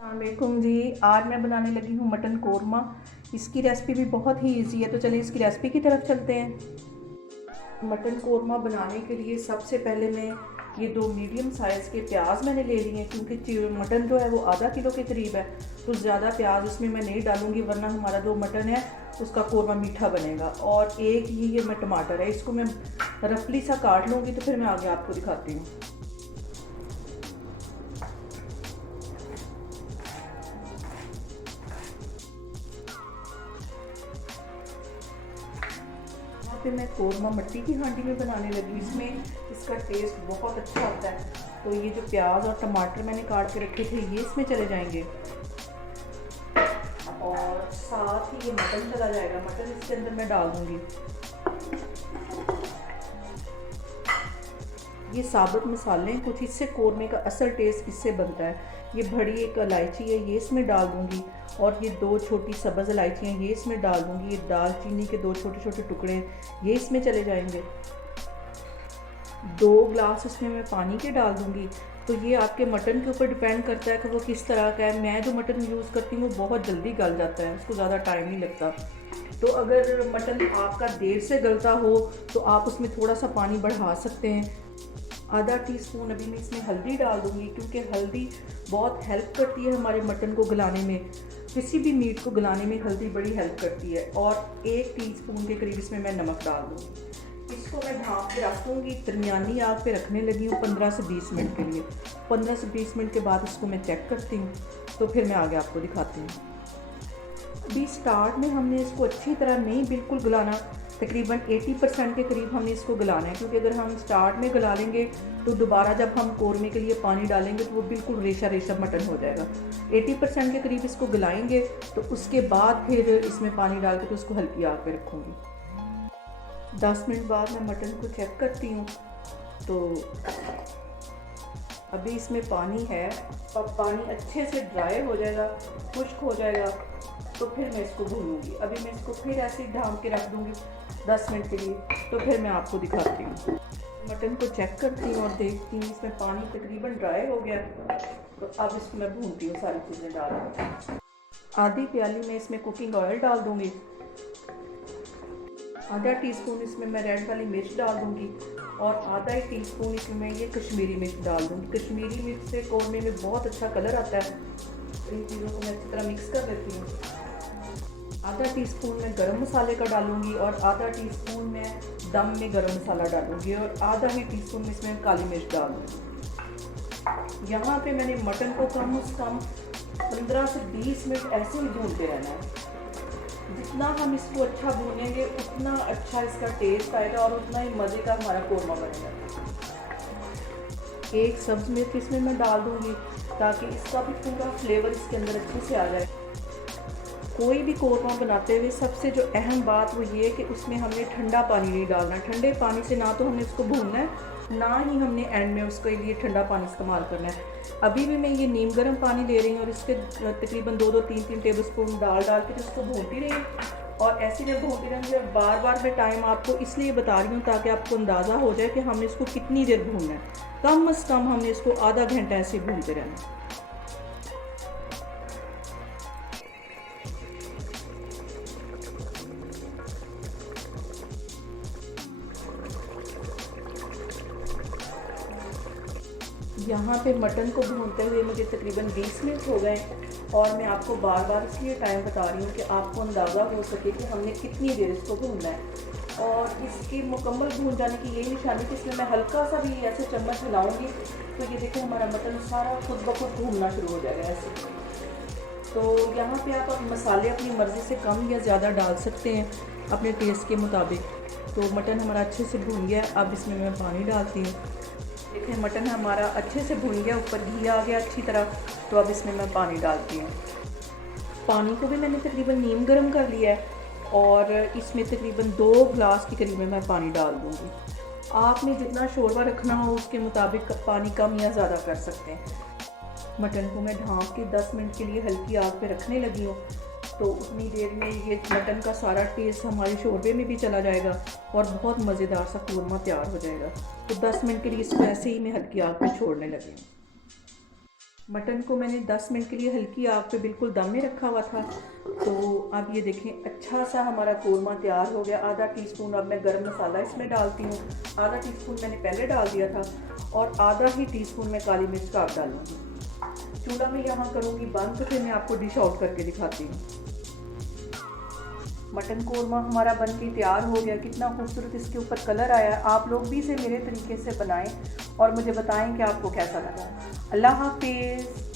अस्सलामुअलैकुम जी। आज मैं बनाने लगी हूँ मटन कोरमा। इसकी रेसिपी भी बहुत ही इजी है, तो चलिए इसकी रेसिपी की तरफ चलते हैं। मटन कोरमा बनाने के लिए सबसे पहले मैं ये 2 मीडियम साइज़ के प्याज मैंने ले लिए हैं, क्योंकि मटन जो है वो आधा किलो के करीब है, तो ज़्यादा प्याज इसमें मैं नहीं डालूँगी, वरना हमारा जो मटन है उसका कोरमा मीठा बनेगा। और एक ही ये मैं टमाटर है, इसको मैं रफली सा काट लूँगी, तो फिर मैं आगे आपको दिखाती हूँ। यहाँ पे मैं कोरमा मिट्टी की हांडी में बनाने लगी। इसमें इसका टेस्ट बहुत अच्छा आता है। तो ये जो प्याज और टमाटर मैंने काट के रखे थे ये इसमें चले जाएंगे, और साथ ही ये मटन चला जाएगा। मटन इसके अंदर मैं डाल दूंगी। ये साबुत मसाले हैं कुछ, इससे कोरमे का असल टेस्ट इससे बनता है। ये बड़ी एक इलायची है, ये इसमें डाल दूंगी, और ये 2 छोटी सब्ज़ इलायचियाँ ये इसमें डाल दूंगी। ये दालचीनी के 2 छोटे छोटे टुकड़े ये इसमें चले जाएंगे। 2 ग्लास इसमें मैं पानी के डाल दूंगी। तो ये आपके मटन के ऊपर डिपेंड करता है कि वो किस तरह का है। मैं जो मटन यूज़ करती हूँ वो बहुत जल्दी गल जाता है, उसको ज़्यादा टाइम नहीं लगता। तो अगर मटन आपका देर से गलता हो तो आप उसमें थोड़ा सा पानी बढ़ा सकते हैं। आधा टीस्पून अभी मैं इसमें हल्दी डाल दूँगी, क्योंकि हल्दी बहुत हेल्प करती है हमारे मटन को गलाने में। किसी भी मीट को गलाने में हल्दी बड़ी हेल्प करती है। और 1 टीस्पून के करीब इसमें मैं नमक डाल दूँगी। इसको मैं ढाँप के रख दूँगी। दरमियानी आग पे रखने लगी हूँ 15 से 20 मिनट के लिए। 15 से 20 मिनट के बाद इसको मैं चेक करती हूँ, तो फिर मैं आगे आपको दिखाती हूँ। अभी स्टार्ट में हमने इसको अच्छी तरह नहीं बिल्कुल गलाना, तकरीबन 80% के करीब हमने इसको गलाना है, क्योंकि अगर हम स्टार्ट में गला लेंगे तो दोबारा जब हम कोरमे के लिए पानी डालेंगे तो वो बिल्कुल रेशा रेशा मटन हो जाएगा। 80% के करीब इसको गलाएंगे, तो उसके बाद फिर इसमें पानी डाल के तो उसको हल्की आग पे रखूँगी। 10 मिनट बाद मैं मटन को चेक करती हूँ, तो अभी इसमें पानी है। अब पानी अच्छे से ड्राई हो जाएगा, खुश्क हो जाएगा, तो फिर मैं इसको भूनूंगी। अभी मैं इसको फिर ऐसे ही ढाँप के रख दूँगी 10 मिनट के लिए, तो फिर मैं आपको दिखाती हूँ। मटन को चेक करती हूँ और देखती हूँ इसमें पानी तकरीबन ड्राई हो गया। तो अब इसको मैं भूनती हूँ सारी चीज़ें डाल के। आधी प्याली में इसमें कुकिंग ऑयल डाल दूँगी। आधा टीस्पून इसमें मैं रेड वाली मिर्च डाल दूँगी, और आधा ही टीस्पून इसमें मैं ये कश्मीरी मिर्च डाल दूँगी। कश्मीरी मिर्च से कोरमे में बहुत अच्छा कलर आता है। इन चीज़ों को मैं अच्छी तरह मिक्स कर लेती हूँ। आधा टीस्पून मैं गरम मसाले का डालूंगी, और आधा टीस्पून मैं दम में गरम मसाला डालूंगी, और आधा ही टीस्पून में इसमें काली मिर्च डाल दूँगी। यहाँ पे मैंने मटन को कम से कम 15 से 20 मिनट ऐसे ही भूनते रहना है। जितना हम इसको अच्छा भूनेंगे उतना अच्छा इसका टेस्ट आएगा, और उतना ही मज़े का हमारा कोरमा बनेगा। 1 सब्ज़ मिर्च इसमें मैं डाल दूँगी, ताकि इसका भी पूरा फ्लेवर इसके अंदर अच्छे से आ जाए। कोई भी कोरमा बनाते हुए सबसे जो अहम बात वो ये है कि उसमें हमने ठंडा पानी नहीं डालना। ठंडे पानी से ना तो हमने उसको भूनना है, ना ही हमने एंड में उसके लिए ठंडा पानी इस्तेमाल करना है। अभी भी मैं ये नीम गर्म पानी ले रही हूँ, और इसके तकरीबन 2-2 3-3 टेबल स्पून डाल के तो उसको भूनती रही, और ऐसे में भूनती रहूँगी। और बार बार मैं टाइम आपको इसलिए बता रही हूँ ताकि आपको अंदाज़ा हो जाए कि हमने इसको कितनी देर भूनना है। कम से कम हमने इसको आधा घंटा ऐसे भूनते रहना है। यहाँ पे मटन को भूनते हुए मुझे तकरीबन 20 मिनट हो गए, और मैं आपको बार बार इसलिए टाइम बता रही हूँ कि आपको अंदाज़ा हो सके कि हमने कितनी देर इसको भूनना है। और इसकी मुकम्मल भून जाने की यही निशानी कि इसमें मैं हल्का सा भी ऐसे चम्मच हिलाऊंगी तो ये देखें हमारा मटन सारा खुद ब खुद भूनना शुरू हो जाएगा ऐसे। तो यहाँ पे आप मसाले अपनी मर्ज़ी से कम या ज़्यादा डाल सकते हैं अपने टेस्ट के मुताबिक। तो मटन हमारा अच्छे से भून गया। अब इसमें मैं पानी डालती हूँ। देखिए मटन हमारा अच्छे से भुन गया, ऊपर घी आ गया अच्छी तरह। तो अब इसमें मैं पानी डालती हूँ। पानी को भी मैंने तकरीबन नीम गर्म कर लिया है, और इसमें तकरीबन 2 ग्लास के करीब में मैं पानी डाल दूँगी। आपने जितना शोरबा रखना हो उसके मुताबिक पानी कम या ज़्यादा कर सकते हैं। मटन को मैं ढाँप के 10 मिनट के लिए हल्की आग पे रखने लगी हूँ। तो उतनी देर में ये मटन का सारा टेस्ट हमारे शोरबे में भी चला जाएगा, और बहुत मज़ेदार सा कोरमा तैयार हो जाएगा। तो 10 मिनट के लिए इसको ऐसे ही मैं हल्की आग पे छोड़ने लगी हूँ। मटन को मैंने 10 मिनट के लिए हल्की आग पे बिल्कुल दम में रखा हुआ था। तो अब ये देखें अच्छा सा हमारा कोरमा तैयार हो गया। आधा टीस्पून अब मैं गरम मसाला इसमें डालती हूँ, आधा टीस्पून मैंने पहले डाल दिया था और आधा ही टीस्पून मैं काली मिर्च का अब डालूँगी। चूल्हा में यहाँ करूँगी बंद, तो फिर मैं आपको डिश आउट करके दिखाती हूँ। मटन कोरमा हमारा बन के तैयार हो गया। कितना खूबसूरत इसके ऊपर कलर आया है। आप लोग भी इसे मेरे तरीके से बनाएं और मुझे बताएं कि आपको कैसा लगा। अल्लाह हाफिज़।